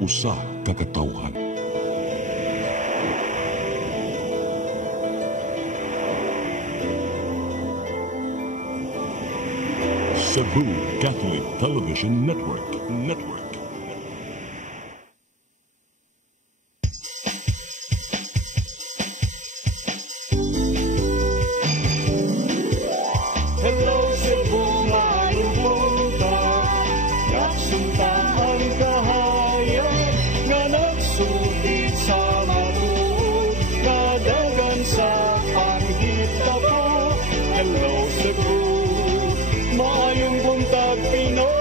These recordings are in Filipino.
usa ka katawhan. Cebu Catholic Television Network. Hello Cebu, maayong buntag, nagsunta ang kahayag, nga nagsulit sa matuod, nadagan sa panghitabo. Hello Cebu, maayong buntag Pinoy.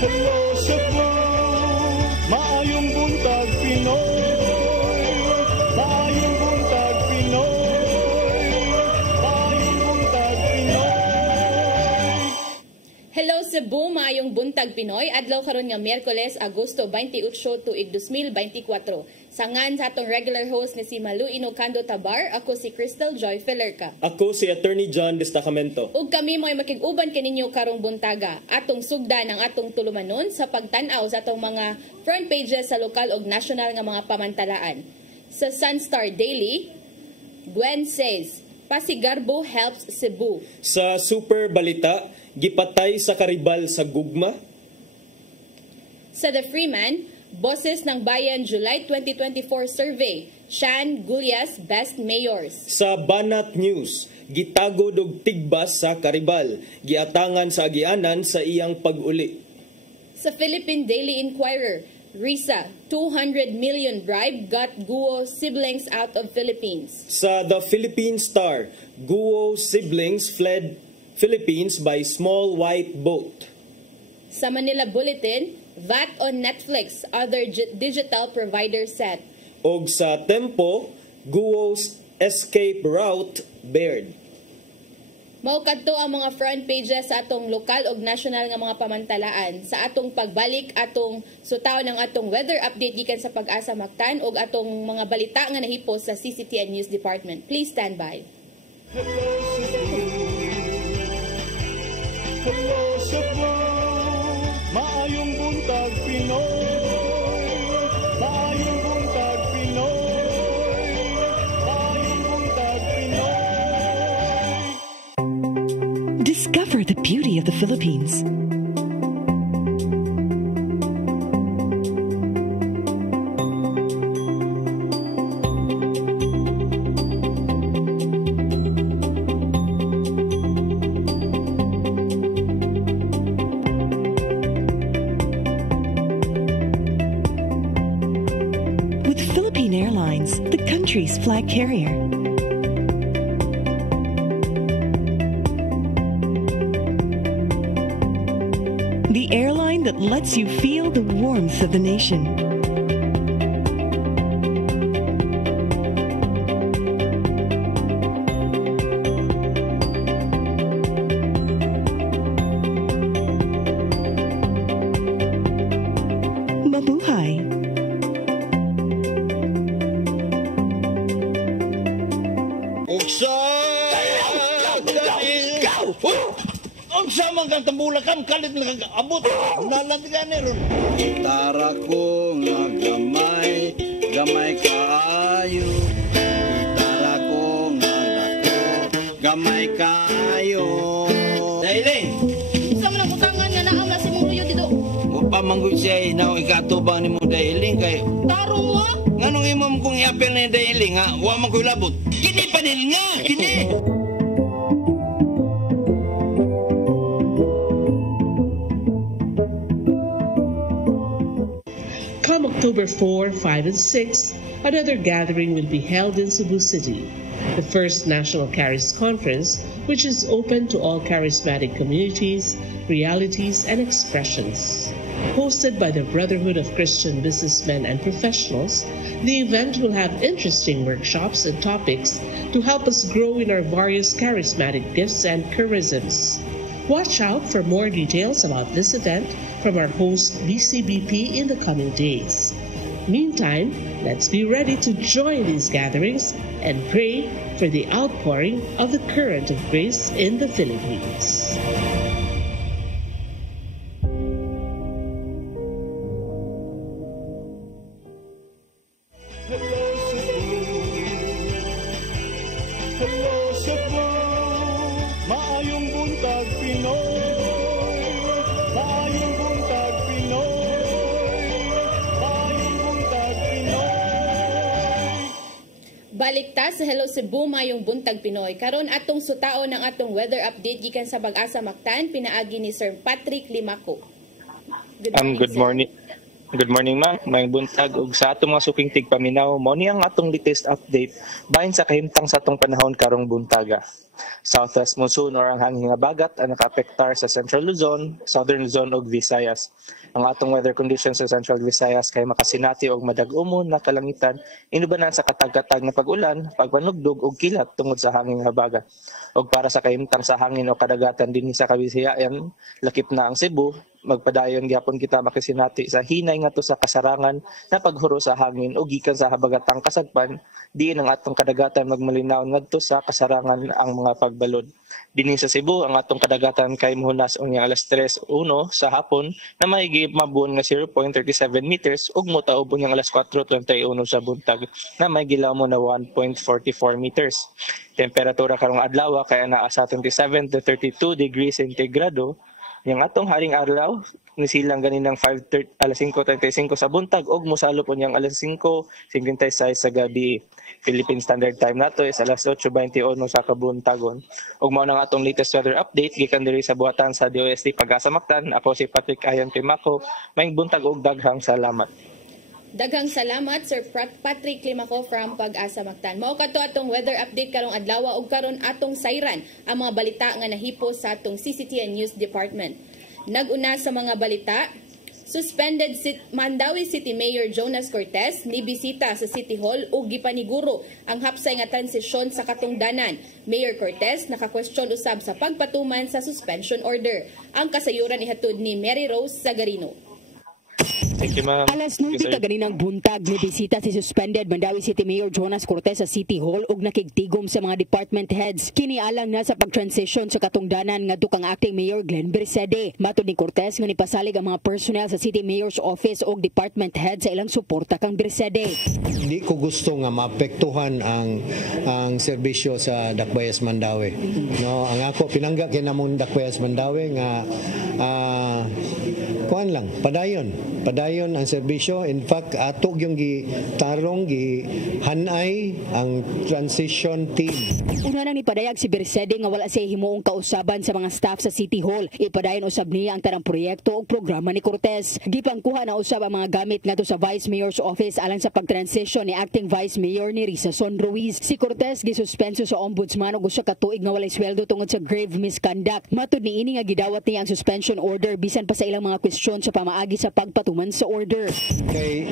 Hello Cebu, maayong buntag Pinoy, maayong buntag Pinoy, maayong buntag Pinoy. Hello Cebu, maayong buntag Pinoy. Adlaw karon nga Miyerkules, Agosto 28, tuig 2024. Sangan sa atong regular host ni si Malu Inocando Tabar, ako si Crystal Joy Felerca. Ako si Attorney John Destacamento. Ug kami mo'y makig-uban kaninyo karong buntaga. Atong sugdan ang atong tulumanon sa pagtan-aw sa atong mga front pages sa lokal ug national nga mga pamantalaan. Sa Sunstar Daily, Gwen says, Pasigarbo helps Cebu. Sa Super Balita, gipatay sa karibal sa gugma. Sa The Freeman, Boses ng Bayan July 2024 survey, Shan Gulyas Best Mayors. Sa Banat News, gitagod og tigbas sa karibal, giatangan sa agianan sa iyang pag-uli. Sa Philippine Daily Inquirer, Risa, 200 million bribe got Guo siblings out of Philippines. Sa The Philippine Star, Guo siblings fled Philippines by small white boat. Sa Manila Bulletin, VAT on Netflix, other digital provider set. Og sa Tempo, Guo's escape route bared. Mao kadto ang mga front pages sa atong lokal ug national nga mga pamantalaan sa atong pagbalik atong sutaw ng atong weather update gikan sa Pag-asa Mactan ug atong mga balita nga nahipos sa CCTN News Department. Please stand by. Hello Cebu, hello Cebu, maayong buntag Pinoy, maayong buntag Pinoy, maayong buntag Pinoy. Discover the beauty of the Philippines. With Philippine Airlines, the country's flag carrier. The airline that lets you feel the warmth of the nation. Mabuhay! Ang samang kang tambulakan, kalit na kag-abot. Nalantigan ni ron. Gitara ko nga gamay, gamay kaayo. Gitara ko nga dako, gamay kaayo. Dahil Sa man ang utangan nga naam na si Muluyo dito. pamanggoy siya inaw ikatubang ni mo dailing kay. Tarong mo ha? Nganong imam kong iapel ni dailing ha? Wa man ko'y labot. Kini panil nga, kini. Come October 4, 5, and 6, another gathering will be held in Cebu City, the first National Charis Conference, which is open to all charismatic communities, realities, and expressions. Hosted by the Brotherhood of Christian Businessmen and Professionals, the event will have interesting workshops and topics to help us grow in our various charismatic gifts and charisms. Watch out for more details about this event from our host BCBP in the coming days. Meantime, let's be ready to join these gatherings and pray for the outpouring of the current of grace in the Philippines. Hello Cebu, maayong buntag Pinoy. Maayong buntag Pinoy. Maayong buntag Pinoy. Balikta sa Hello Cebu, mayong buntag Pinoy. Karon atong sutao ng atong weather update gikan sa Pag-asa Mactan, pinaagi ni Sir Patrick Limaco. Good morning. Good morning, ma'am. May buntag ug sa atong mga suking tigpaminaw, mao ni ang atong latest update bahin sa kahimtang sa atong panahon karong buntaga. Southwest monsoon or ang hangin nga bagat ang nakaapektar sa Central Luzon, Southern Luzon ug Visayas. Ang atong weather conditions sa Central Visayas kay makasinati og madag-umon na kalangitan, inubanan sa katag-katag na pag-ulan, pagpanugdog ug kilat tungod sa hangin nga bagat. Og para sa kahimtang sa hangin o kadagatan dinhi sa Kabisayan, lakip na ang Cebu, magpadayon gyapon kita makisinati sa hinay ngadto sa kasarangan na paghuro sa hangin o gikan sa habagatang kasagpan, diin ang atong kadagatan magmalinaw ngadto sa kasarangan ang mga pagbalod. Dinhi sa Cebu ang atong kadagatan kay mohunas unya alas 3:01 sa hapon na mahigit mabuon nga 0.37 meters ug motaob unya alas 4:21 sa buntag na may gilaw mo na 1.44 meters. Temperatura karong adlaw kay naa sa 27 to 32 degrees centigrado. Yang atong haring adlaw nisilang ganinang alas 5:35 sa buntag ug mosalop unyang alas 5:56 sa gabi. Philippine Standard Time nato is alas 8:21 sa kabuntagon. Ug mao nang atong latest weather update gikan diri sa buhatan sa DOST Pag-asa Mactan. Ako si Patrick Ayan Limaco. Maayong buntag ug daghang salamat. Daghang salamat Sir Patrick Limaco from Pag-asa Mactan. Mao kadto atong weather update karong adlaw ug karon atong sayran ang mga balita nga nahipo sa atong CCTN News Department. Nag-una sa mga balita, suspended Mandawi City Mayor Jonas Cortez nibisita sa City Hall ug gipaniguro ang hapsay nga transisyon sa katungdanan. Mayor Cortez naka-question usab sa pagpatuman sa suspension order. Ang kasayuran ihatod ni Mary Rose Zagarino. Thank you, ma'am. Alas 9 kaganinang buntag ni bisita si suspended Mandawi City Mayor Jonas Cortez sa City Hall ug nakigtigom sa mga department heads. Kinialang na sa pagtransition sa katungdanan ngadto kang acting Mayor Glenn Bersede. Matud ni Cortez nga nipasalig ang mga personnel sa City Mayor's Office ug department heads sa ilang suporta kang Bersede. Hindi ko gusto nga maapektuhan ang serbisyo sa Dakbayas Mandawi. No, ang ako pinangga kay namon Dakbayas Mandawi nga kuan lang, padayon ang serbisyo. In fact, ato yung gitarong gihanay ang transition team. Una nang nipadayag si Bersede nga wala siya himuong kausaban sa mga staff sa City Hall. Ipadayon usab niya ang tanang proyekto o programa ni Cortez. Gipangkuha na usab ang mga gamit ngadto sa Vice Mayor's Office alang sa pagtransition ni acting Vice Mayor ni Risa Son Ruiz. Si Cortez gisuspenso sa Ombudsman og usa ka tuig nga walay sweldo tungod sa grave misconduct. Matud niini nga gidawat niya ang suspension order bisan pa sa ilang mga kwestiyon sa pamaagi sa pagpatuman sa order. Kay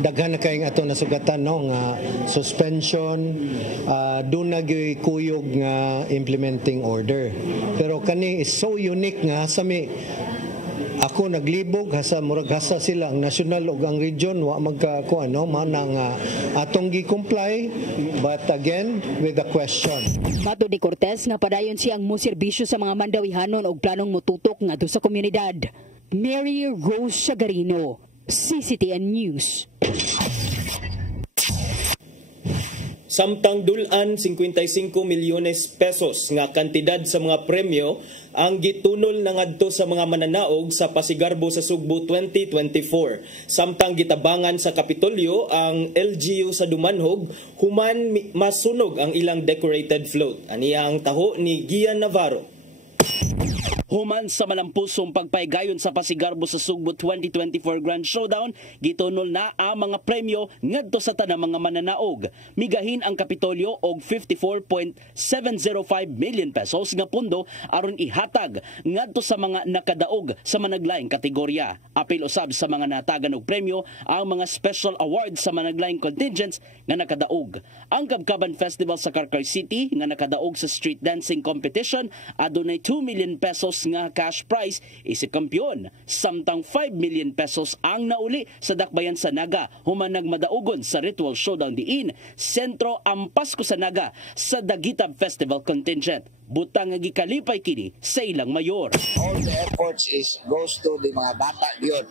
daghan na kay ato nasugatan no nga suspension do na kuyog nga implementing order. Pero kani is so unique nga sa ako naglibog murag sila ang national ug ang region wa magka mana nga atong gi-comply but again with the question. Matud ni Cortez nga padayon siyang moserbisyo sa mga Mandawihanon og planong motutok ngadto sa komunidad. Mary Rose Zagarino, CCTN News. Samtang dulan 55 milyones pesos nga kantidad sa mga premyo ang gitunol na ngadto sa mga mananaog sa Pasigarbo sa Sugbo 2024. Samtang gitabangan sa Kapitolyo ang LGU sa Dumanhog, human masunog ang ilang decorated float. Aniya ang taho ni Gian Navarro. Human sa malampusong pagpaygayon sa Pasigarbo sa Sugbo 2024 Grand Showdown, gitunol na ang mga premyo ngadto sa tanang mga mananaog. Migahin ang Kapitolyo og 54.705 million pesos nga pundo aron ihatag ngadto sa mga nakadaog sa managlaing kategorya. Apil usab sa mga natagan og premyo ang mga special awards sa managlaing contingents nga nakadaog. Ang Kabkaban Festival sa Karkar City nga nakadaog sa street dancing competition adunay 2 million pesos nga cash prize isip kampyon, samtang 5 million pesos ang nauli sa dakbayan sa Naga human nagmadaugon sa ritual showdown diin sentro ang Pasko sa Naga sa Dagitab Festival contingent. Butang nga gikalipay kini sa ilang mayor. All the efforts goes to the mga bata yun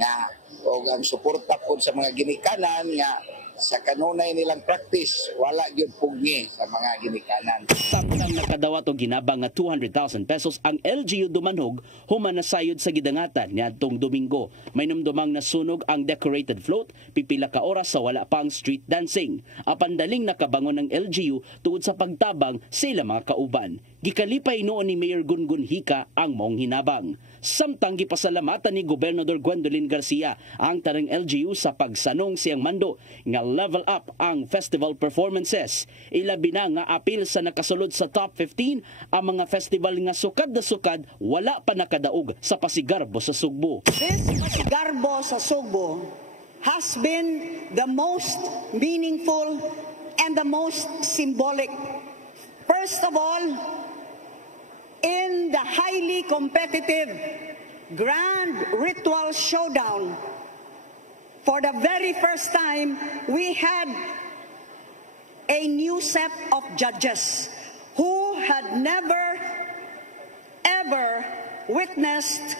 nga o ang suporta po sa mga ginikanan nga sa kanunay nilang practice, wala yun pugni sa mga ginikanan. Samtang nakadawat o ginabang nga 200,000 pesos ang LGU Dumanhog human nasayod sa gidangatan niadtong Domingo. May numdumang nasunog ang decorated float, pipila ka oras sa wala pang street dancing. Apan daling nakabangon ng LGU tungod sa pagtabang sa ilang mga kauban. Gikalipay noon ni Mayor Gungun Hika ang maong hinabang. Samtang gipasalamatan ni Gobernador Gwendolyn Garcia ang tarang LGU sa pagsanong siyang mando nga level up ang festival performances. Ilabi na nga apil sa nakasulod sa top 15 ang mga festival nga sukad na sukad wala pa nakadaog sa Pasigarbo sa Sugbo. This Pasigarbo sa Sugbo has been the most meaningful and the most symbolic. First of all, in the highly competitive Grand Ritual Showdown, for the very first time, we had a new set of judges who had never, ever witnessed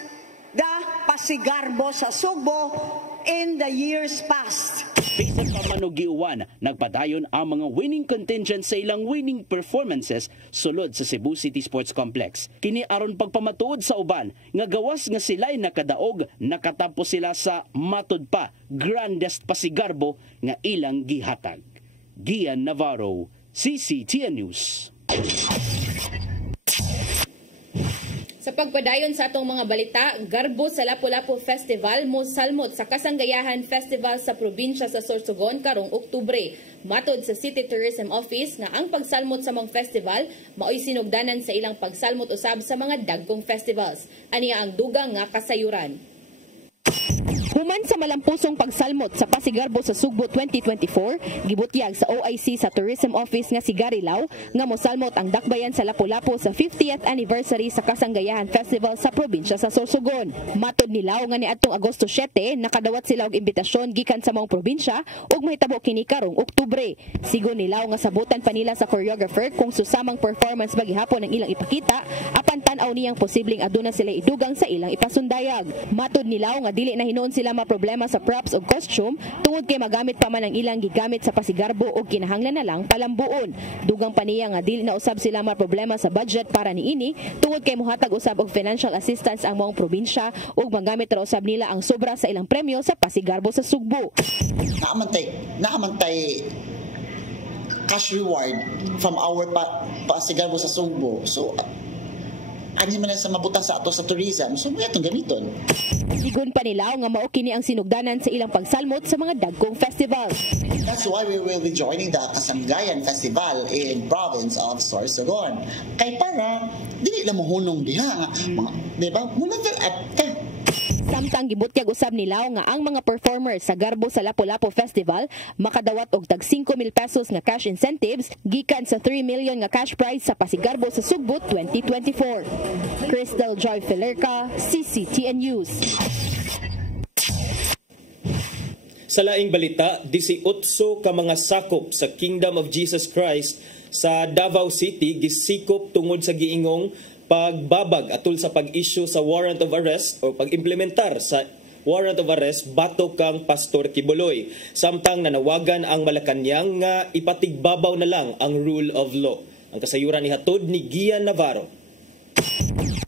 the Pasigarbo sa Sugbo in the years past. Bisan pa manugiuwan, nagpadayon ang mga winning contingents sa ilang winning performances sulod sa Cebu City Sports Complex. Kini aron pagpamatuod sa uban nga gawas nga sila'y nakadaog, nakatapos sila sa matud pa grandest Pasigarbo nga ilang gihatag. Gian Navarro, CCTN News. Sa pagpadayon sa atong mga balita, garbo sa Lapu-Lapu Festival mo salmot sa Kasanggayahan Festival sa probinsya sa Sorsogon karong Oktubre. Matod sa City Tourism Office nga ang pagsalmot sa mga festival mao'y sinugdanan sa ilang pagsalmot usab sa mga dagkong festivals. Aniya ang dugang nga kasayuran. Human sa malampusong pagsalmot sa Pasigarbo sa Sugbo 2024, gibutyag sa OIC sa Tourism Office nga si Gary Lau nga mosalmot ang dakbayan sa Lapu-Lapu sa 50th anniversary sa Kasanggayahan Festival sa probinsya sa Sorsogon. Matod ni Lau nga niadtong Agosto 7, nakadawat sila og imbitasyon gikan sa maong probinsya ug mahitabo kini karong Oktubre. Sigon ni Lau nga sabutan pa nila sa choreographer kung susamang performance ba gihapon ang ilang ipakita, apan tan-aw niyang posibleng aduna sila idugang sa ilang ipasundayag. Matod ni Lau nga dili na hinuon sila maproblema sa props o costume tungod kay magamit pa man ang ilang gigamit sa Pasigarbo o kinahanglan na lang palambuon. Dugang pa niya nga dili na usab sila maproblema sa budget para niini tungod kay mohatag usab og financial assistance ang maong probinsya ug magamit ra usab nila ang sobra sa ilang premyo sa Pasigarbo sa Sugbo. Nakamantay cash reward from our Pasigarbo sa Sugbo. So ani man sa mabutan sa ato sa tourism, so may atong gamiton. Sigon pa nila nga mao kini ang sinugdanan sa ilang pagsalmot sa mga dagkong festivals. That's why we will be joining the Kasanggayan Festival in province of Sorsogon. Kay para dili lang mohunong diha nga, di ba? Muna at Samtang gibutyag usab ni Lau nga ang mga performers sa Garbo sa Lapu-Lapu Festival makadawat og tag 5,000 pesos nga cash incentives gikan sa 3 million nga cash prize sa Pasigarbo sa Sugbo 2024. Crystal Joy Filerca, CCTN News. Sa laing balita, 18 ka mga sakop sa Kingdom of Jesus Christ sa Davao City gisikop tungod sa giingong pagbabag atol sa pag-issue sa warrant of arrest o pag-implementar sa warrant of arrest batok kang Pastor Kibuloy. Samtang nanawagan ang Malacañang nga ipatigbabaw na lang ang rule of law. Ang kasayuran ni hatod ni Gian Navarro.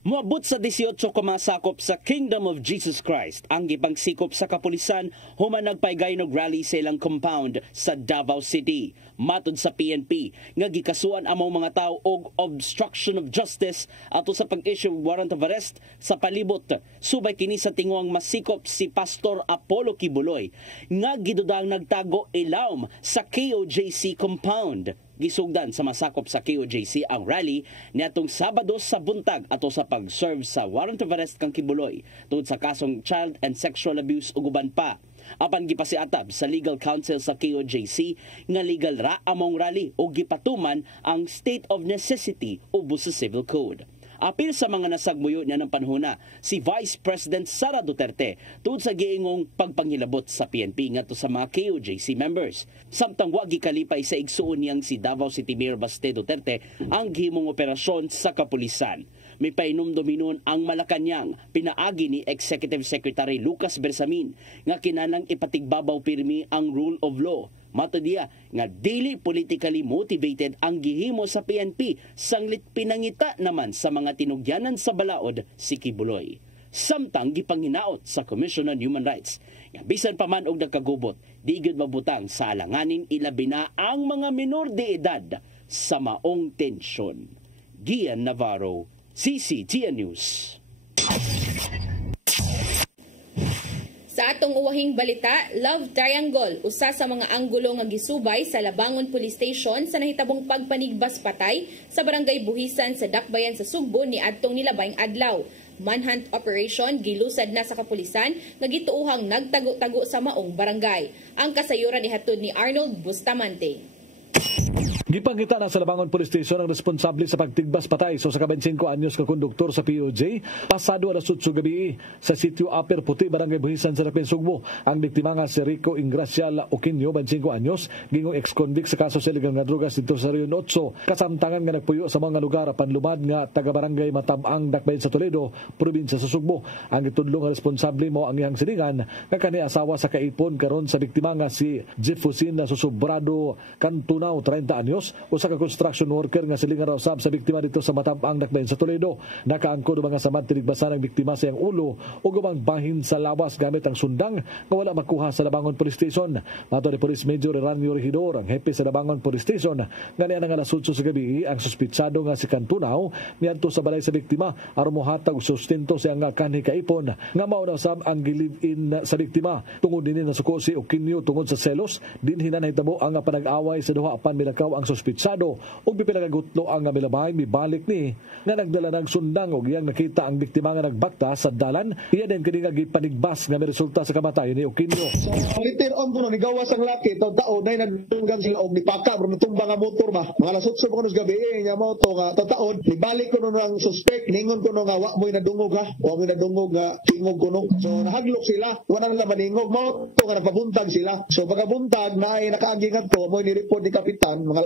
Moabot sa 18 kumasakop sa Kingdom of Jesus Christ ang gipangsikop sa kapulisan human nagpaygay og rally sa ilang compound sa Davao City. Matod sa PNP nga gikasuan among mga tao og obstruction of justice ato sa pag-issue warrant of arrest sa palibot. Subay kini sa tingwang masikop si Pastor Apollo Kibuloy nga gidudang nagtago ilawom sa KOJC compound. Gisugdan sa masakop sa KOJC ang rally niadtong Sabado sa buntag ato sa pag-serve sa warrant of arrest kang Kibuloy tungod sa kasong child and sexual abuse ug uban pa. Apan gipasiatab sa legal counsel sa KOJC nga legal ra among rally o gipatuman ang state of necessity ubos sa civil code. Apil sa mga nasagmuyo niya ng panhuna si Vice President Sara Duterte tungod sa giingong pagpanghilabot sa PNP ngadto sa mga KOJC members. Samtang wa gikalipay sa igsuon niyang si Davao City Mayor Baste Duterte ang gihimong operasyon sa kapulisan. May painumdominon ang Malacañang pinaagi ni Executive Secretary Lucas Bersamin nga kinahanglang ipatigbabaw pirmi ang rule of law. Matod diya nga dili politically motivated ang gihimo sa PNP sanglit pinangita naman sa mga tinugyanan sa balaod si Kibuloy. Samtang gipanginaot sa Commission on Human Rights nga bisan pa man og nagkagubot di gyud mabutang sa alanganin ilabi na ang mga minor de edad sa maong tensyon. Gian Navarro, CCTN News. Sa atong uwahing balita, Love Triangle, usa sa mga anggulo nga gisubay sa Labangon Police Station sa nahitabong pagpanigbas patay sa barangay Buhisan sa Dakbayan sa Sugbo ni adtong nilabayng adlaw. Manhunt operation gilusad na sa kapulisan nga gituuhang nagtago-tago sa maong barangay. Ang kasayuran ihatod ni Arnold Bustamante. Gipangita na sa Labangon Police Station ang responsable sa pagtigbas patay sa 25 anyos ka konduktor sa POJ pasado alas 8 gabi sa sitio Upper Puti, Barangay Buhisan sa Dakbayan Sugbo. Ang biktima nga si Rico Ingracial Oquinio, 25 anyos, gingong ex-convict sa kaso sa illegal nga drogas dito sa Rion 8. Kasamtangan nga nagpuyo sa mga lugar apan lumad nga taga-barangay Matabang, Dakbayan sa Toledo, probinsya sa Sugbo. Ang gitudlo nga responsable mo ang iyang silingan nga kani asawa sa kaipon karon sa biktima nga si Jeffusin na Susubrado Cantunao, 30 anyos, usa ka construction worker nga silingan raw usab sa biktima dito sa Matabang, Dakbayan sa Toledo. Nakaangkod mga samad tinigbasan ang biktima sa iyang ulo o gumang bahin sa lawas gamit ang sundang nga wala makuha sa Labangon Police Station. Mato ni Police Major Ranyo Regidor, ang hepe sa Labangon Police Station, nga niya nga alas 8 sa gabi ang suspitsado nga si Cantunao niadto sa balay sa biktima aron mohatag og sustento sa iyang kanhi kaipon nga mao na usab ang gilive-in sa biktima. Tungod dinhi nasuko si Oquinio tungod sa selos dinhi na nahitabo ang panag-away sa duha apan milakaw ang suspitsado ug bipilagagutlo ang milabay mibalik ni nga nagdala ng sundang ug iyang nakita ang biktima nga nagbakta sa dalan. Iya din kini nga gipanigbas nga may resulta sa kamatayon ni Oquinio. So later on kuno nigawas ang laki taon nay nagdunggan sila og nipaka bro natumba nga motor ba mga alas 8 kuno sa gabi nya mo to nga taon nibalik kuno ang suspect ningon kuno nga wa moy nadungog ha wa moy nadungog nga tingog kuno. So nahaglok sila wala nang maningog mo to nga napabuntag sila. So pagkabuntag na ay nakaagi ngadto moy ni report ni kapitan mga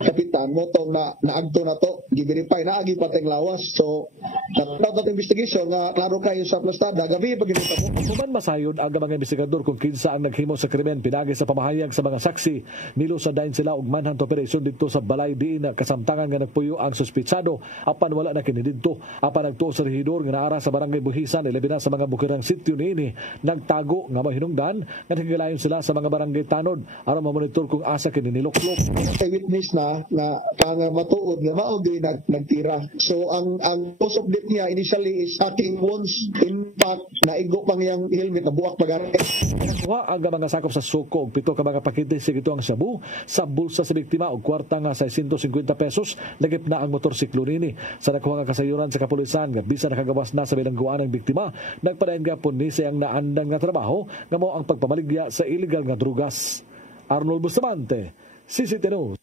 kapitan mo tong naagto na to gi-verify na agi pateng lawas. So natapos ang investigation nga klaro kayo sa plastada gabi pag ginita mo. Human masayod ang mga investigador kung kinsa ang naghimo sa krimen pinagi sa pamahayag sa mga saksi. Nilusadayon sila og manhunt operation dito sa balay diin na kasamtangan nga nagpuyo ang suspitsado apan wala na kini didto. Apan nagtuo sa rehidor nga naara sa barangay Buhisan ilabi na sa mga bukirang sitio niini nagtago nga mahinungdan nga nagilayon sila sa mga barangay tanod aron mamonitor kung asa kini niluklok. Witness na nga pang matuod nga mao di nagtira. So ang cause of death niya initially is cutting wounds, impact naigo pang yang helmet na buwak pagari. Wa ang mga sakop sa suko og pito ka mga pakete sig ito ang shabu sa bulsa sa biktima og kwarta nga 650 pesos. Lagip na ang motorsiklo nini. Sa nakuha nga kasayuran sa kapulisan nga bisan nakagawas na sa bilangguan ng biktima, nagpadayon gapon ni siyang naandang nga trabaho nga mao ang pagpamaligya sa illegal nga drugas. Arnold Bustamante, CCTN News.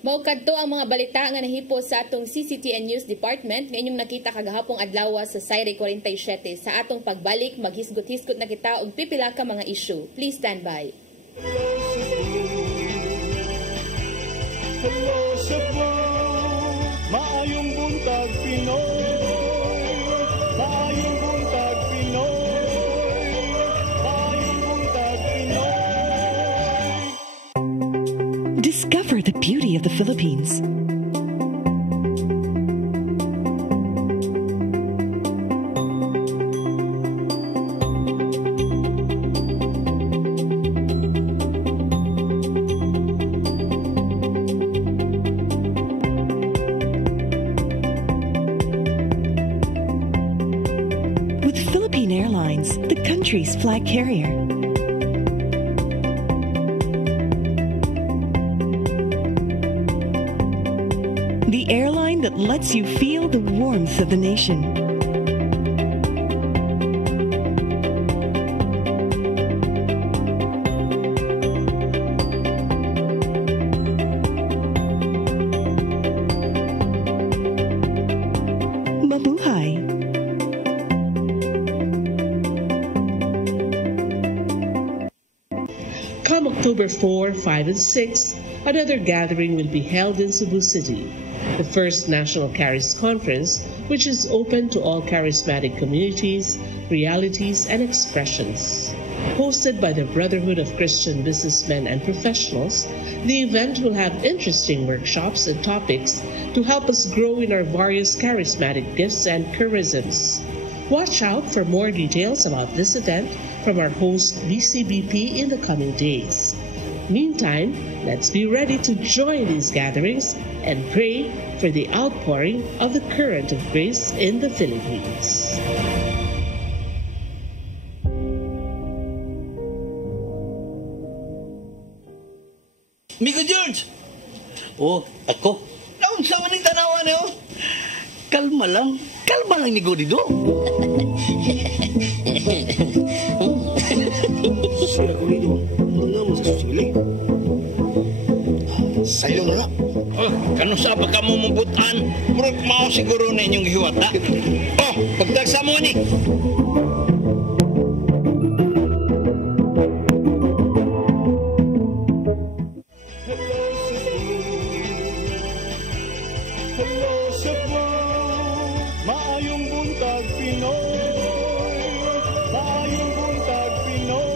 Maukadto ang mga balita nga nahipo sa atong CCTN News Department nga inyong nakita kagahapong adlaw sa Sayre 47. Sa atong pagbalik, maghisgot-hisgot na kita og pipila ka mga issue. Please stand by. Hello Cebu, maayong buntag Pinoy, maayong buntag Pinoy, maayong buntag Pinoy. Discover the beauty of the Philippines. country's flag carrier. The airline that lets you feel the warmth of the nation. Mabuhay. Come October 4, 5, and 6, another gathering will be held in Cebu City, the first National Charis Conference, which is open to all charismatic communities, realities, and expressions. Hosted by the Brotherhood of Christian Businessmen and Professionals, the event will have interesting workshops and topics to help us grow in our various charismatic gifts and charisms. Watch out for more details about this event from our host BCBP in the coming days. Meantime, let's be ready to join these gatherings and pray for the outpouring of the current of grace in the Philippines. Migo George! Oh, ako? Naon sa maning tanawan niyo? Kalma lang ni Godido. Sira ko nito. Ano mo sa susili? Sa'yo na. Oh, kano sa ba ka mumumbutan? Murag mao siguro na inyong hiwata. Oh, pagtagsa mo ni. Hello Cebu, maayong buntag Pinoy, maayong buntag Pinoy,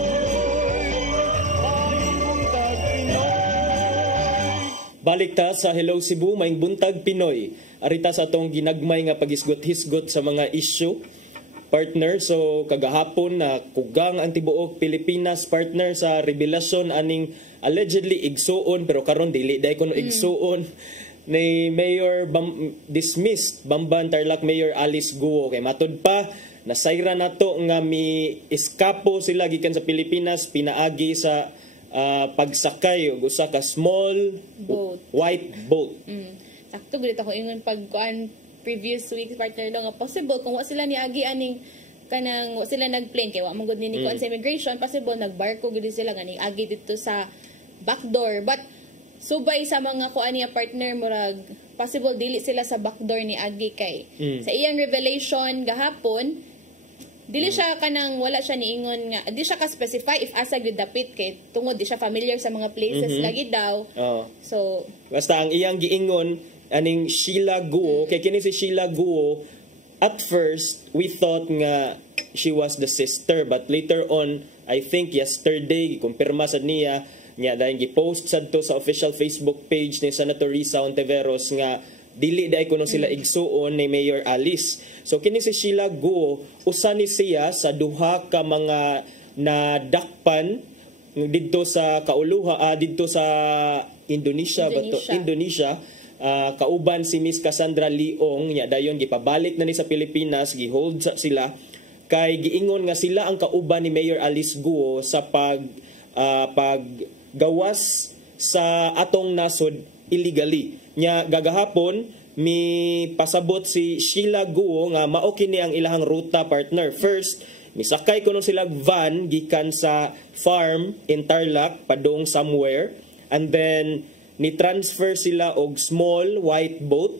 maayong buntag Pinoy. Balik ta sa Hello Cebu, maayong buntag Pinoy. Arita sa atong ginagmay nga pagisgot-hisgot sa mga issue. Partner, so kagahapon na kugang ang tibuok Pilipinas, partner, sa revelasyon aning allegedly igsuon, pero karon dili dai kuno igsuon ni Mayor dismissed Bamban Tarlac Mayor Alice Guo. Kay matud pa nasayra nato nga mi eskapo sila gikan sa Pilipinas pinaagi sa pagsakay og usa ka small boat, white boat. Sakto gud ako ingon pagkuan previous weeks, partner, nga possible kung wa sila niagi aning kanang wa sila nagplane kay wa man gud ni kuan sa immigration, possible nagbarko gud sila nga niagi dito sa backdoor. But subay sa mga kuan niya, partner, murag possible dili sila sa backdoor ni agi kay sa iyang revelation gahapon dili siya kanang wala siya niingon nga di siya ka specify if asa gyud dapit kay tungod di siya familiar sa mga places lagi daw. So basta ang iyang giingon aning Sheila Guo, kay kini si Sheila Guo, at first we thought nga she was the sister, but later on I think yesterday gikumpirma sad niya nya dahil gi-post sadto sa official Facebook page ni Senator Risa Ontiveros nga dili dai kuno sila igsuon ni Mayor Alice. So kini si Sheila Guo, usa ni siya sa duha ka mga nadakpan didto sa kauluha didto sa Indonesia. Kauban si Miss Cassandra Leong nya dayon gipabalik na ni sa Pilipinas, gihold sa sila kay giingon nga sila ang kauban ni Mayor Alice Guo sa paggawas sa atong nasod illegally. Nya gagahapon mi pasabot si Sheila Guo nga mao kini ang ilahang ruta, partner. First, misakay kuno sila van gikan sa farm in Tarlac padung somewhere, and then ni-transfer sila og small white boat,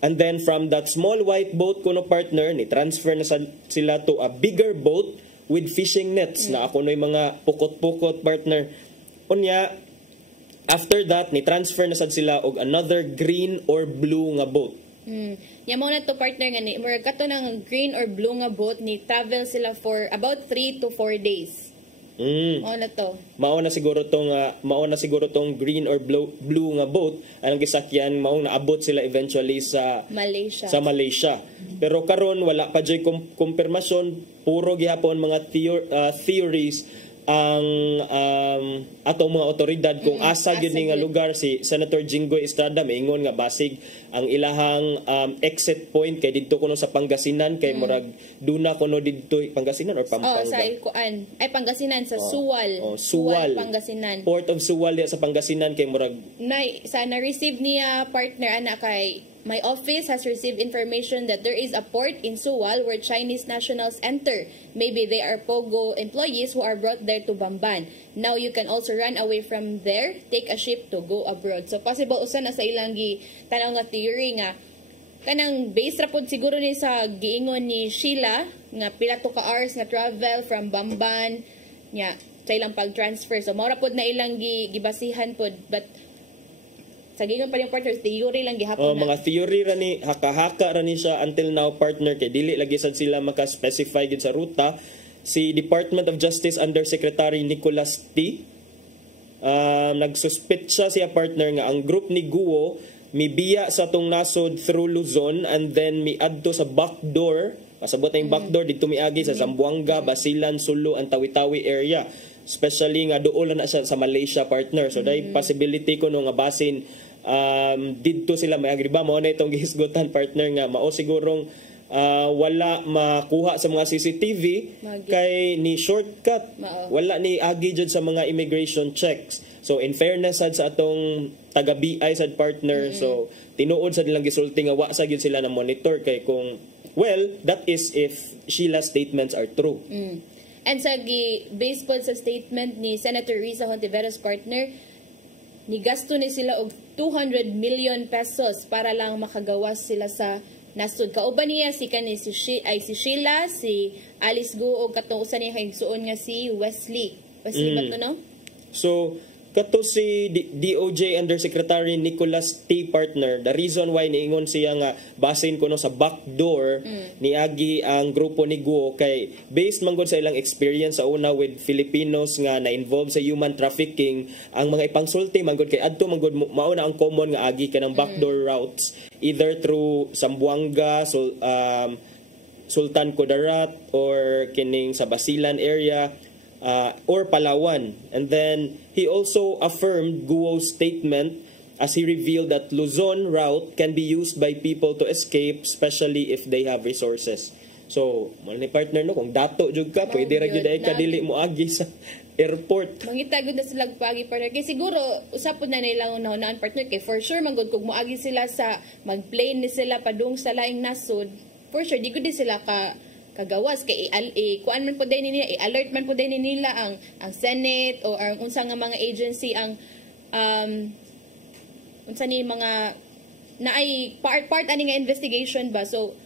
and then from that small white boat kuno, partner, ni-transfer na sila to a bigger boat with fishing nets na ako noy mga pukot-pukot, partner. Unya after that ni-transfer na sad sila og another green or blue nga boat. Ya mo na to, partner, nga ni murag kato ng green or blue nga boat ni travel sila for about 3 to 4 days. Mao na siguro tong green or blue nga boat anong gisakyan mao na abot sila eventually sa Malaysia. Pero karon wala pa jay kumpirmasyon, puro gihapon mga theories ang atong mga otoridad kung asa gyud ni nga lugar. Si Senator Jinggoy Estrada maingon nga basig ang ilahang exit point kay didto kuno sa Pangasinan kay murag duna kuno didto Pangasinan or Pampanga. Sa kuan ay Pangasinan sa Suwal. Suwal, Pangasinan. Port of Suwal sa Pangasinan kay murag na receive niya partner ana kay my office has received information that there is a port in Suwal where Chinese nationals enter. Maybe they are POGO employees who are brought there to Bamban. Now you can also run away from there, take a ship to go abroad. So possible usa na sa ilang tanaw nga theory nga kanang base ra pod siguro ni sa giingon ni Sheila nga pila to ka hours nga travel from Bamban nya sa ilang pag-transfer. So mao ra pod na ilang gibasihan pod, but sa gingon pa yung partners, theory lang gihapon na. Mga theory ra ni, haka-haka ra ni siya until now partner kay dili lagi sad sila maka-specify gid sa ruta. Si Department of Justice Undersecretary Nicholas T. Nagsuspect siya partner nga ang group ni Guo mibiya sa tong nasod through Luzon and then miadto sa backdoor. Pasabot na yung backdoor dito miagi sa Zamboanga, Basilan, Sulu, and Tawi-Tawi area. Especially nga doon na siya sa Malaysia partner. So dahil possibility ko nga basin dito sila may agriba mo na itong gihisgutan partner nga mao sigurong wala makuha sa mga CCTV kay ni shortcut wala ni agi jud sa mga immigration checks. So in fairness sad sa atong taga-BI sad partner, so tinuod sa nilang gisulti nga wa sa gyud sila na monitor kay kung that is if Sheila's statements are true. And sa based po sa statement ni Senator Risa Hontiveros partner, ni gasto ni sila og 200 million pesos para lang makagawas sila sa nasud. Kauban niya si Sheila, si Alice Guo, o katong usa niya kay suon nga si Wesley. Wesley ba to, no? So kato si DOJ Undersecretary Nicholas T. partner, the reason why niingon siya nga basin kuno sa backdoor niagi ang grupo ni Guo kay based man gud sa ilang experience sa una with Filipinos nga na-involved sa human trafficking, ang mga ipangsulti man gud kay adto man gud mao na ang common nga agi kanang backdoor routes either through Zamboanga, Sultan Kudarat or kining sa Basilan area or Palawan. And then he also affirmed Guo's statement as he revealed that Luzon route can be used by people to escape, especially if they have resources. So, mo ni partner no kung dato jud ka, pwede ra gyud ay kadili mo agi sa airport. Mangitagod na sila pagi partner kay siguro usapon na nilang unahon partner kay for sure manggod kung moagi sila sa mag-plane ni sila padung sa laing nasod, for sure di gud sila kagawas kay kuan man po din nila alert man po din nila ang Senate o ang unsa nga mga agency ang unsa ni mga naay part ani nga investigation ba. So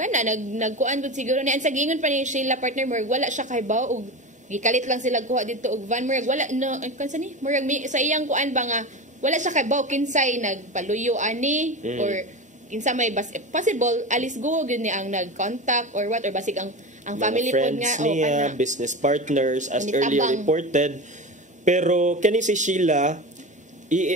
kana nagkuan gud siguro ni ang sagingon pa ni Sheila partner murag wala siya kahibaw og gikalit lang sila kuha dito og van murag wala no kansa ni murag sa iyang kuan ba nga wala siya kahibaw kinsay nagpaluyo ani or kinsa may possible Alice Guo gyud ni ang nag-contact or what or basig ang family po nga niya, business partners as earlier reported. Pero kani si Sheila,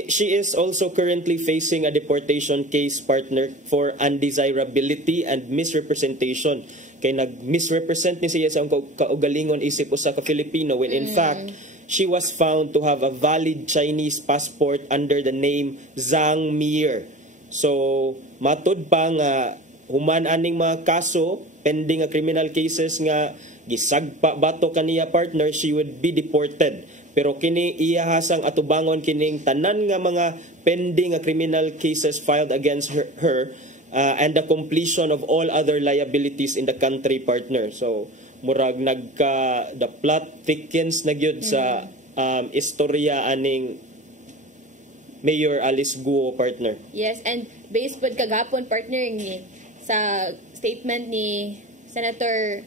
she is also currently facing a deportation case partner for undesirability and misrepresentation. Kay nag-misrepresent ni siya sa kaugalingon isip usa ka Filipino when in fact she was found to have a valid Chinese passport under the name Zhang Mir. So, matud pa nga human aning mga kaso, pending nga criminal cases nga gisagpa bato kaniya partner, she would be deported. Pero kini iyahasang atubangon kining tanan nga mga pending nga criminal cases filed against her and the completion of all other liabilities in the country partner. So, murag the plot thickens na gyud sa istorya aning Mayor Alice Guo partner. Yes, and based pod kagapon partner ni sa statement ni Senator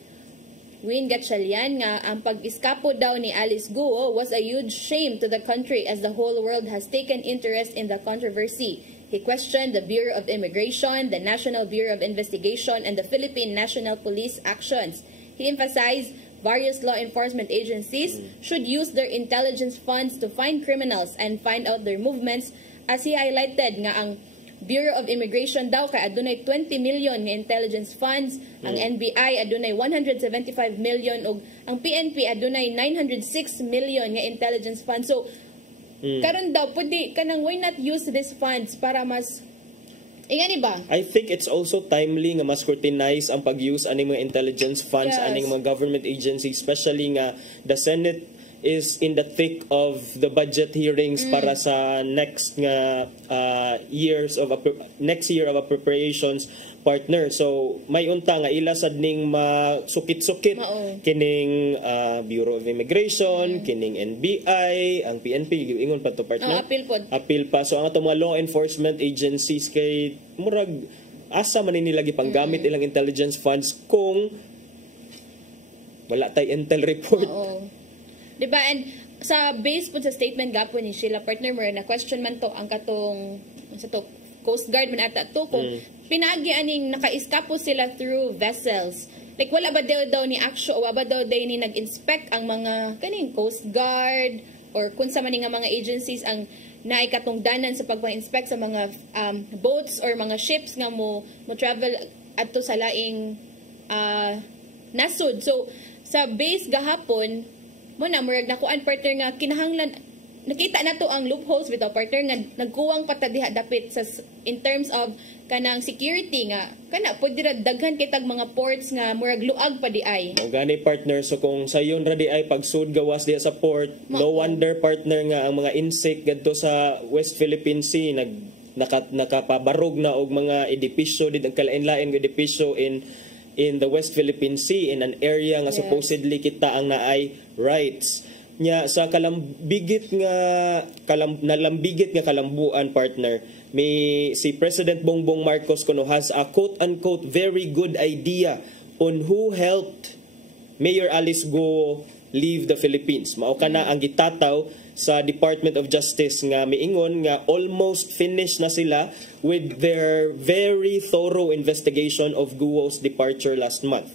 Win Gatchalian nga ang pag-iskapo daw ni Alice Guo was a huge shame to the country as the whole world has taken interest in the controversy. He questioned the Bureau of Immigration, the National Bureau of Investigation, and the Philippine National Police actions. He emphasized various law enforcement agencies should use their intelligence funds to find criminals and find out their movements, as he highlighted nga ang Bureau of Immigration daw kay adunay 20 million nga intelligence funds, ang NBI adunay 175 million ug ang PNP adunay 906 million nga intelligence funds. So karon daw pwede kanang why not use these funds para mas ingani ba? I think it's also timely nga mas scrutinize ang pag-use ani mga intelligence funds ani mga government agencies, especially nga the Senate is in the thick of the budget hearings para sa next nga next year of appropriations partner. So may unta nga ila sad ning masukit-sukit kining Bureau of Immigration, kining NBI, ang PNP ingon pa to partner. Appeal pa. So ang ato mga law enforcement agencies kay murag asa man nila gipanggamit ilang intelligence funds kung wala tay intel report. Diba? And sa base po sa statement gapon ni Sheila partner mo na question man to ang katong sa to Coast Guard man ata to kung pinagi aning naka-escapo sila through vessels. Like wala ba daw ni action o wala ba daw ni nag-inspect ang mga kaning Coast Guard or kung sa man nga mga agencies ang naikatungdanan sa pagpa-inspect sa mga boats or mga ships nga mo travel adto sa laing nasud. So sa base gahapon mo na murag nakuan partner nga kinahanglan nakita na to ang loopholes bitaw partner nga nagkuwang patadiha dapit sa in terms of kanang security nga kana pwede ra daghan kitag mga ports nga murag luag pa di ay. O gani partner, so kung sayon ra di ay pagsud gawas diha sa port, no wonder partner nga ang mga insect gadto sa West Philippine Sea nakapabarog na og mga edipisyo did ang kalain-lain nga edipisyo in the West Philippine Sea in an area nga supposedly kita ang naay rights nya sa nalambigit nga kalambuan partner may si President Bongbong Marcos kuno has a quote-unquote very good idea on who helped Mayor Alice Guo leave the Philippines. Mao kana ang gitataw sa Department of Justice nga miingon nga almost finished na sila with their very thorough investigation of Guo's departure last month.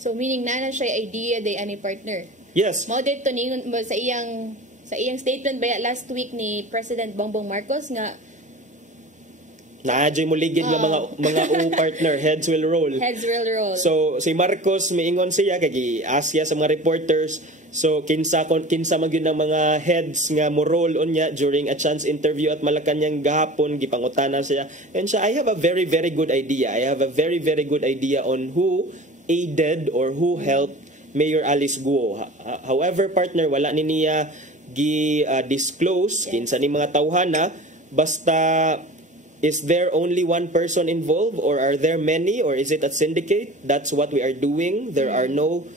So meaning na siya idea day ani partner. Yes. Mao dito ningon sa iyang statement ba last week ni President Bongbong Marcos nga naadyo mo ligid nga mga partner heads will roll. Heads will roll. So si Marcos miingon siya kay asya sa mga reporters. So kinsa man gyud ang mga heads nga mo roll on niya during a chance interview at Malacañang gahapon gipangutana siya. And siya, I have a very very good idea. I have a very very good idea on who aided or who helped Mayor Alice Guo. However, partner, wala ni niya disclose kinsa ni mga tawhana, basta is there only one person involved or are there many or is it a syndicate? That's what we are doing. There are no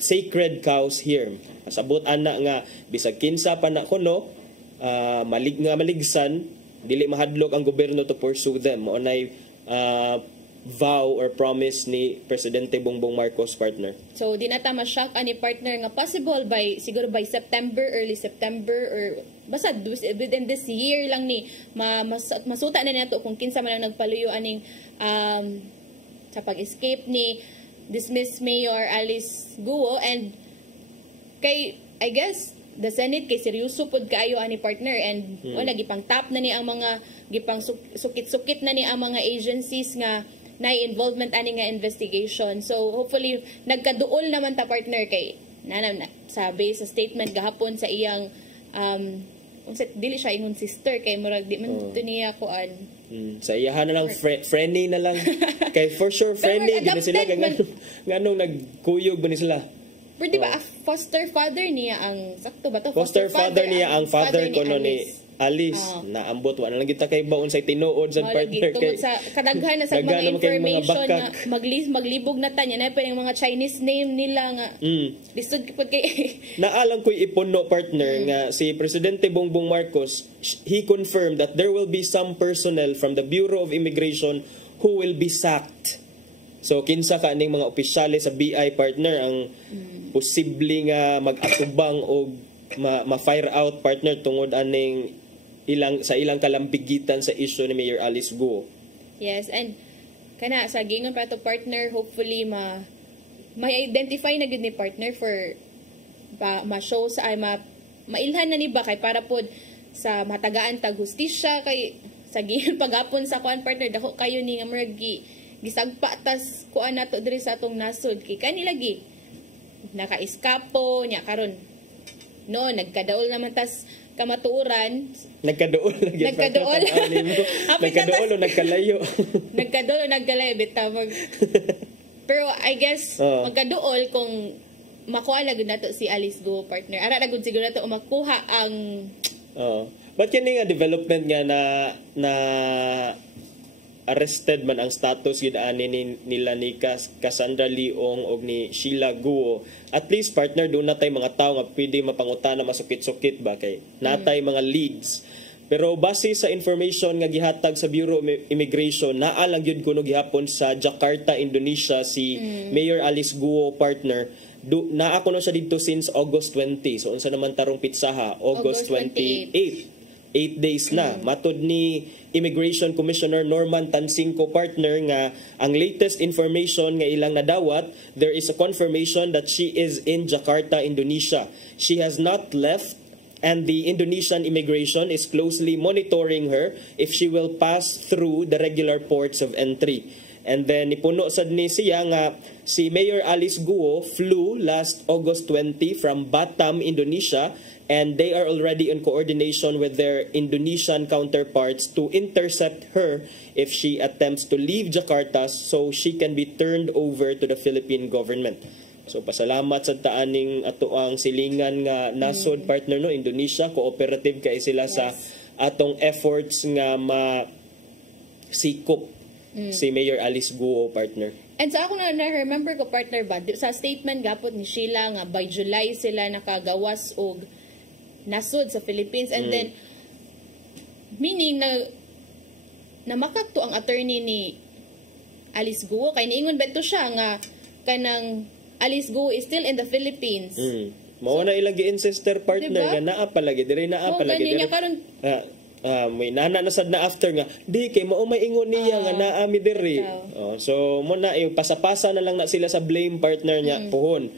sacred cows here. Pasabot ana nga bisag kinsa pa na kuno maligsan dili mahadlok ang gobyerno to pursue them. Mao nay vow or promise ni Presidente Bongbong Marcos partner. So di na ta ma-shock ani partner nga possible siguro by September, early September or basta within this year lang ni masuta na nato kung kinsa man ang nagpaluyo aning sa pag-escape ni dismissed Mayor Alice Guo. And kay I guess the Senate kay seryoso pud kaayo ani partner and wala gipang tap na ni ang mga gipang sukit-sukit na ni ang mga agencies nga na involvement ani nga investigation. So hopefully nagkaduol naman ta partner kay sa base sa statement gahapon sa iyang dili siya ingon sister kay murag di man to niya kuan. Sa iyahan na lang friendly na lang kay for sure friendly din sila kay nganong nagkuyog ba ni sila. Pero di ba foster father niya ang sakto ba to? Foster father niya ang father ko no ni Alice naambot wa na lang kita kay baon sa tinuod sa partner kay sa kadaghan na sa mga information na maglibog na tanya na pa yung mga Chinese name nila nga lisod pud kay naalang ko'y ipuno partner nga si Presidente Bongbong Marcos, he confirmed that there will be some personnel from the Bureau of Immigration who will be sacked. So kinsa ka ning mga opisyales sa BI partner ang posible nga mag-atubang o ma-fire out partner tungod aning ilang kalambigitan sa issue ni Mayor Alice Guo. Yes, and kana sa gingon pa to partner, hopefully may identify na gid ni partner for ma-show sa mailhan na ni ba kay para pod sa matagaan tag hustisya kay sa giyon pagapon sa kuan partner dako kayo ni nga murag gisagpa tas kuan nato diri sa atong nasod kay kanila gi naka-eskapo nya karon no nagkadaol naman tas kamatuuran nagkadool nagkadool o nagkalayo nagkadool o nagkalayo bitaw pero I guess magkadool kung makuha na gud nato si Alice Go partner ara na gud siguro nato makuha ang but kini nga development nga na arrested man ang status gid ani nila ni Cassandra Leong og ni Sheila Guo. At least partner do na tay mga tawo nga pwede mapangutana masukit-sukit ba kay natay mga leads. Pero base sa information nga gihatag sa Bureau of Immigration naa lang gyud kuno gihapon sa Jakarta, Indonesia si Mayor Alice Guo partner. Naa kuno siya dito since August 20. So unsa naman tarong pitsaha August 28. 8 days na. Matod ni Immigration Commissioner Norman Tansingco partner nga ang latest information nga ilang nadawat, there is a confirmation that she is in Jakarta, Indonesia. She has not left and the Indonesian immigration is closely monitoring her if she will pass through the regular ports of entry. And then nipuno sad ni siya nga si Mayor Alice Guo flew last August 20 from Batam, Indonesia, and they are already in coordination with their Indonesian counterparts to intercept her if she attempts to leave Jakarta so she can be turned over to the Philippine government. So pasalamat sa taaning ato ang silingan nga nasod partner no Indonesia, cooperative kay sila sa atong efforts nga masikop si Mayor Alice Guo partner. And sa ako na-remember ko partner ba sa statement gapot ni Sheila nga by July sila nakagawas og nasod sa Philippines and then meaning na makakto ang attorney ni Alice Guo kay niingon beto siya nga kanang Alice Guo is still in the Philippines. Mao na ilang gi-insister partner diba? Nga naa palagi dire naa palagi dire karon may nana na sad na after nga di kay mao may ingon niya nga naa mi dire. So mo na pasapasa na lang na sila sa blame partner niya puhon.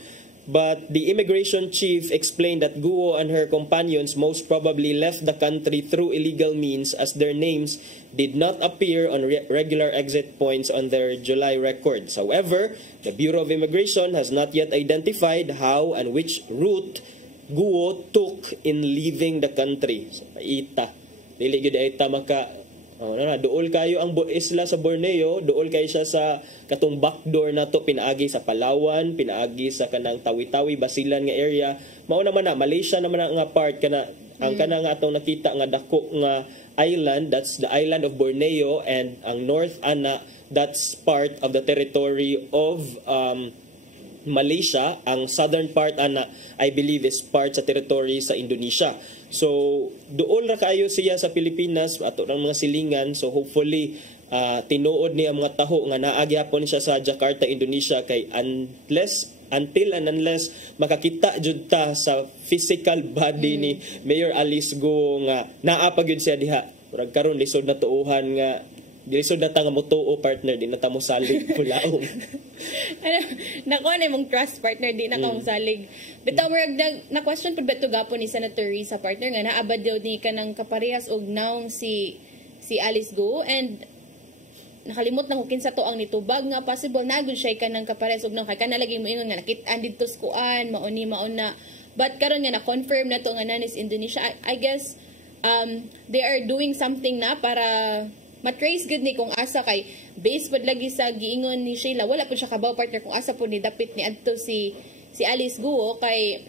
But the immigration chief explained that Guo and her companions most probably left the country through illegal means as their names did not appear on regular exit points on their July records. However, the Bureau of Immigration has not yet identified how and which route Guo took in leaving the country. So, paita. Dili gyud ay ta maka dool kayo ang isla sa Borneo, dool kayo siya sa katong backdoor na to pinaagi sa Palawan, pinaagi sa kanang Tawi-Tawi, Basilan nga area. Mao naman na Malaysia naman nga part kana ang kanang atong nakita nga dako nga island, that's the island of Borneo, and ang north ana that's part of the territory of Malaysia. Ang southern part ana I believe is part sa territory sa Indonesia. So dool ra kaayo siya sa Pilipinas ato ng mga silingan, so hopefully tinuod ni ang mga taho nga naa gyapon siya sa Jakarta, Indonesia kay until and unless makakita jud ta sa physical body ni Mayor Alice Guo nga naa pa gyud siya diha, murag karon lisod na tuuhan nga lisod na ta nga motuo partner di na ta mo salig pulaong. Nakuha na mong trust partner di na ka mong salig. Bitaw murag na question pud beto gapon ni Senator Risa partner nga naabad daw ni kanang kaparehas og naong si Alice Guo, and nakalimot na hukin sa to ang nitubag nga possible nagud siya kanang kaparehas og naong kay kana lagi mo ingon nga nakit-an didto sa kuan mauna but karon nga na confirm na to nga nanis Indonesia. I guess they are doing something na para matrace good ni kung asa kay base pud lagi sa giingon ni Sheila wala pud siya kabaw partner kung asa pud ni dapit ni adto si Alice Guo kay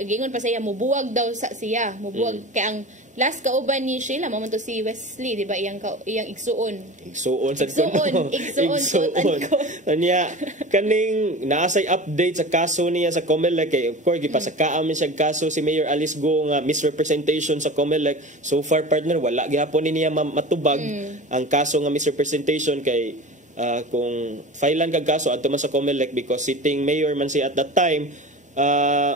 giingon pa siya mubuwag daw sa siya mubuwag kay ang last kauban ni Sheila mo man to si Wesley di ba iyang igsuon anya kaning naasay update sa kaso niya sa COMELEC kay of course gipasakaam siya kaso si Mayor Alice Guo nga misrepresentation sa COMELEC. So far partner wala gyapon niya matubag ang kaso nga misrepresentation kay kung filean kag kaso adto man sa COMELEC because sitting mayor man siya at that time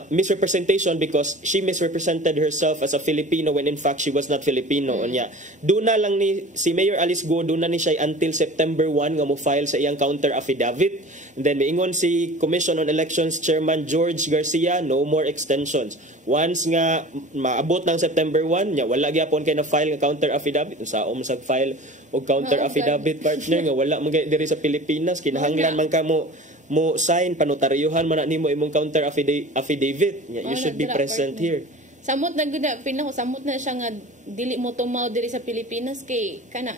misrepresentation because she misrepresented herself as a Filipino when in fact she was not Filipino. Nya, doon na lang ni si Mayor Alice Guo, doon na ni siya until September 1 nga mo file sa iyang counter affidavit. And then miingon si Commission on Elections Chairman George Garcia, no more extensions. Once nga maabot ng September 1, nya wala gyapon kay na file nga counter affidavit. Unsaon mo sag file og counter affidavit partner nga wala man diri sa Pilipinas, kinahanglan man ka mo sign panotaryuhan man nimo imong counter affidavit. You should be present here. Samot na gud samot na siya nga dili mo tumaw diri sa Pilipinas kay kana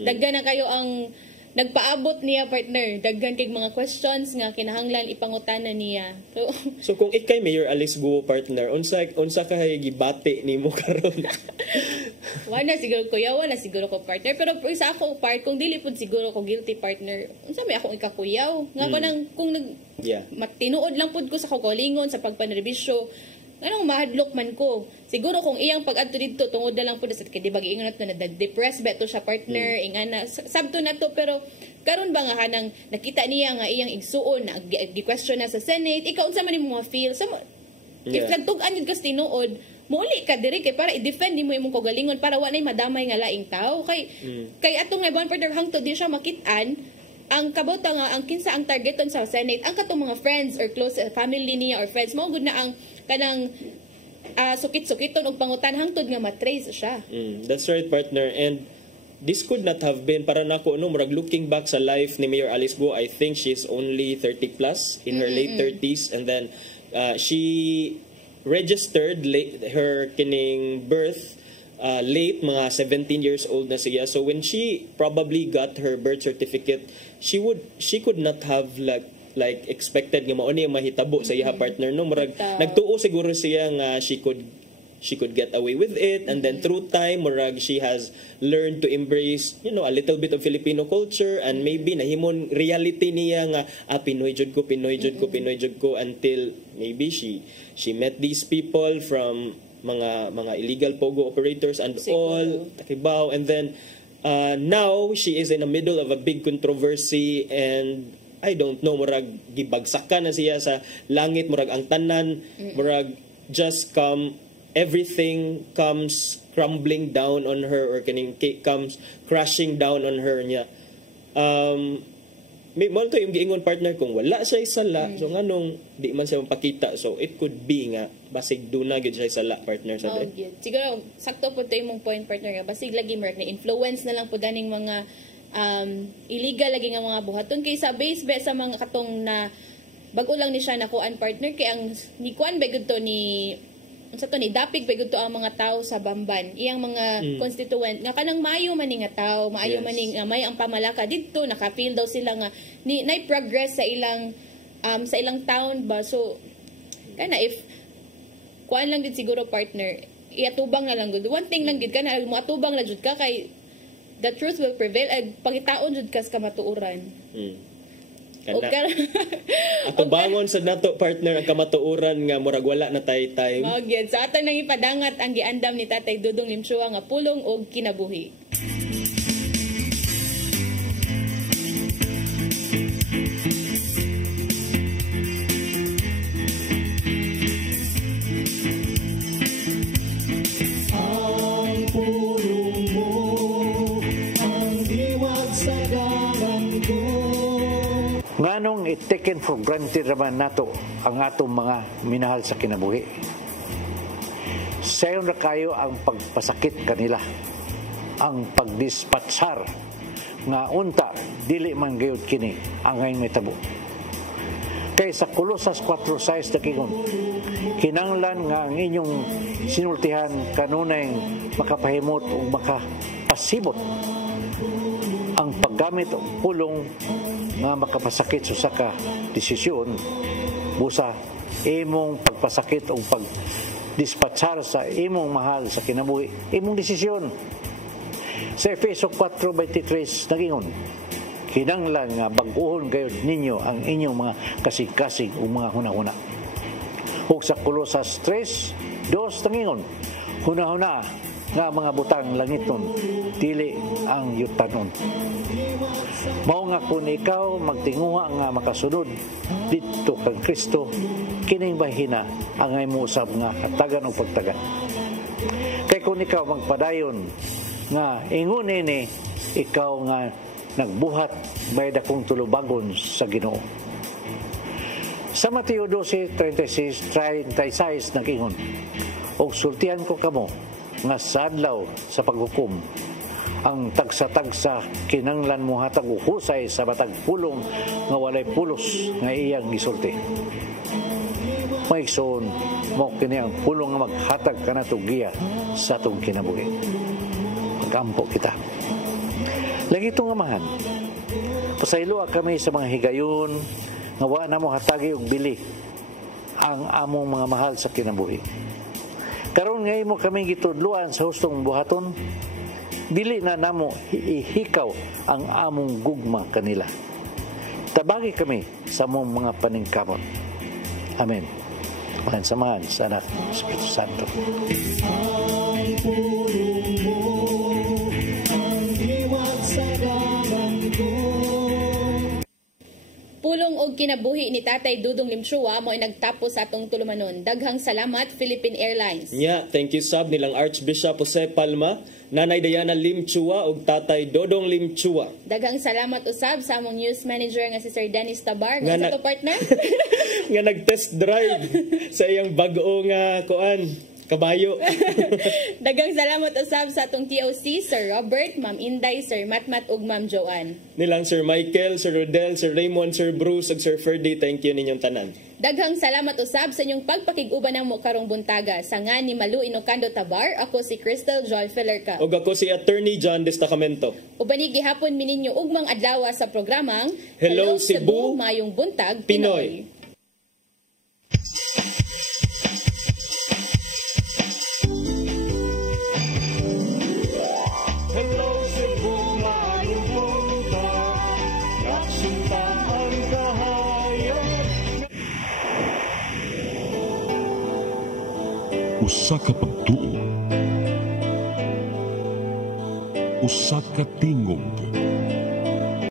daghan na kayo ang nagpaabot niya partner, daghan kay mga questions nga kinahanglan ipangutanan niya. So kung ikay Mayor Alice Guo partner, unsa kay gibati nimo karon? Wala siguro kuya, wala siguro ko partner, pero sa ako part kung dili pud siguro ko guilty partner, unsa may akong ikakuyaw nga kung matinuod lang pud ko sa kaugalingon sa pagpanrebisyo. Anong mahadlok man ko. Siguro kung iyang pag-adto dito, tungod na lang po sa kaya di ba giingon nato na depressed ba to siya partner, ingana sabto na to, pero karon ba nga hanang nakita niya nga iyang igsuon na gi-question na sa Senate, ikaw unsa man imong feel sa if nagtug-an jud ka tinuod, muli ka diri kay para i-defend nimo imong kaugalingon para wa nay madamay nga laing tao kay atong nga partner hangtod di siya makit-an ang kabota nga ang kinsa ang targeton sa Senate ang katong mga friends or close family niya or friends mao gud na ang kanang sukit-sukiton og pangutan hangtod nga matrace siya. That's right partner, and this could not have been para nako no murag looking back sa life ni Mayor Alice Guo, I think she's only 30 plus in her late 30s, and then she registered her kining birth late, mga 17 years old na siya. So when she probably got her birth certificate, she could not have like expected nga mao ni mahitabo sa iya partner no murag nagtuo siguro siya nga she could get away with it, and then through time murag she has learned to embrace a little bit of Filipino culture, and maybe nahimon reality niya nga Pinoy jud ko until maybe she met these people from mga illegal pogo operators and all takibaw, and then now she is in the middle of a big controversy, and I don't know, murag gibagsakan na siya sa langit, murag ang tanan, murag just everything comes crumbling down on her, or comes crashing down on her niya. May mo to yung giingon partner kung wala siya isala, so nganong di man siya mapakita, so it could be nga basig duna gid siya isala partner sa siguro sakto po to imong point partner nga basig lagi mer na influence na lang po daning mga illegal lagi nga mga buhaton kay sa base sa mga katong na bago lang ni siya nakuan partner kay ang ni kuan begud to ni unsa to ni dapig begud to ang mga tao sa Bamban iyang mga constituent nga kanang maayo man nga tao maayo man may ang pamalaka didto naka-feel daw sila nga nay progress sa ilang town ba, so kana if kuan lang gid siguro partner iatubang na lang gud one thing lang gid kana mo atubang la jud ka kay the truth will prevail ay pangitaon jud kas kamatuoran. Atubangon sa nato partner ang kamatuoran nga murag wala na tay time. Magyud sa ato nang ipadangat ang giandam ni Tatay Dudong Limsua nga pulong og kinabuhi. Nganong i-taken for granted naman nato ang atong mga minahal sa kinabuhi. Sayon na kayo ang pagpasakit kanila, ang pagdispatsar nga unta dili man gayud kini ang ngayon may tabo. Kay sa Colosas 4:6 nakingon, kinanglan nga ang inyong sinultihan kanunay makapahimot o makapasibot ang paggamit og pulong nga makapasakit sa saka desisyon busa imong pagpasakit o pagdispatsar sa imong mahal sa kinabuhi imong desisyon. Sa Efeso 4:23 nagingon, kinanglan nga bag-ohon gayud ninyo ang inyong mga kasig-kasig o mga hunahuna. Ug sa Colosas 3:2 nagingon, hunahuna nga mga butang langiton dili ang yutanon. Mao nga kung ikaw magtinguha nga makasunod dito kang Kristo, kining bahina ang imo usab nga hatagan og pagtagan. Kay kung ikaw magpadayon nga ingon ini ikaw nga nagbuhat bayad akong tulubagon sa Ginoo. Sa Mateo 12:36 nag-ingon, og sultihan ko kamo nga sa adlaw sa paghukom ang tagsa-tagsa kinanglan mo hatag uhusay sa batag pulong nga walay pulos nga iyang gisulti. Maigsoon mo kini ang pulong nga maghatag kanatong giya sa atong kinabuhi. Pag-ampo kita. Lagi itong amahan, pasayloa kami sa mga higayon nga wa na mo hatagi og bili ang among mga mahal sa kinabuhi. Karon ngay mo kami gitudluan sa hustong buhaton, dili na namo ihikaw ang among gugma kanila. Tabagi kami sa among mga paningkamot. Amen. Mahan samahan sa anak Espiritu Santo. Pulong og kinabuhi ni Tatay Dudong Limchua mo ay nagtapos sa atong tulumanon. Daghang salamat Philippine Airlines. Yeah, thank you sab nilang Archbishop Jose Palma, Nanay Diana Limchua ug Tatay Dodong Limchua. Daghang salamat usab sa among news manager nga si Sir Dennis Tabar nga sa partner nga nag-test drive sa iyang bag-o nga kabayo. Daghang salamat usab sa atong TOC, Sir Robert, Ma'am Inday, Sir Matmat ug Ma'am Joanne. Nilang Sir Michael, Sir Rodel, Sir Raymond, Sir Bruce ug Sir Ferdy, thank you ninyong tanan. Daghang salamat usab sa inyong pagpakig-uban namo karong buntaga. Sa nga ni Malu Inocando Tabar, ako si Crystal Joy Fillerca. Ug ako si Attorney John Destacamento. Ubanigi hapon mininyo ugmang adlaw sa programang Hello Cebu, Mayong Buntag, Pinoy. Usa ka pagtuo, usa ka tingog,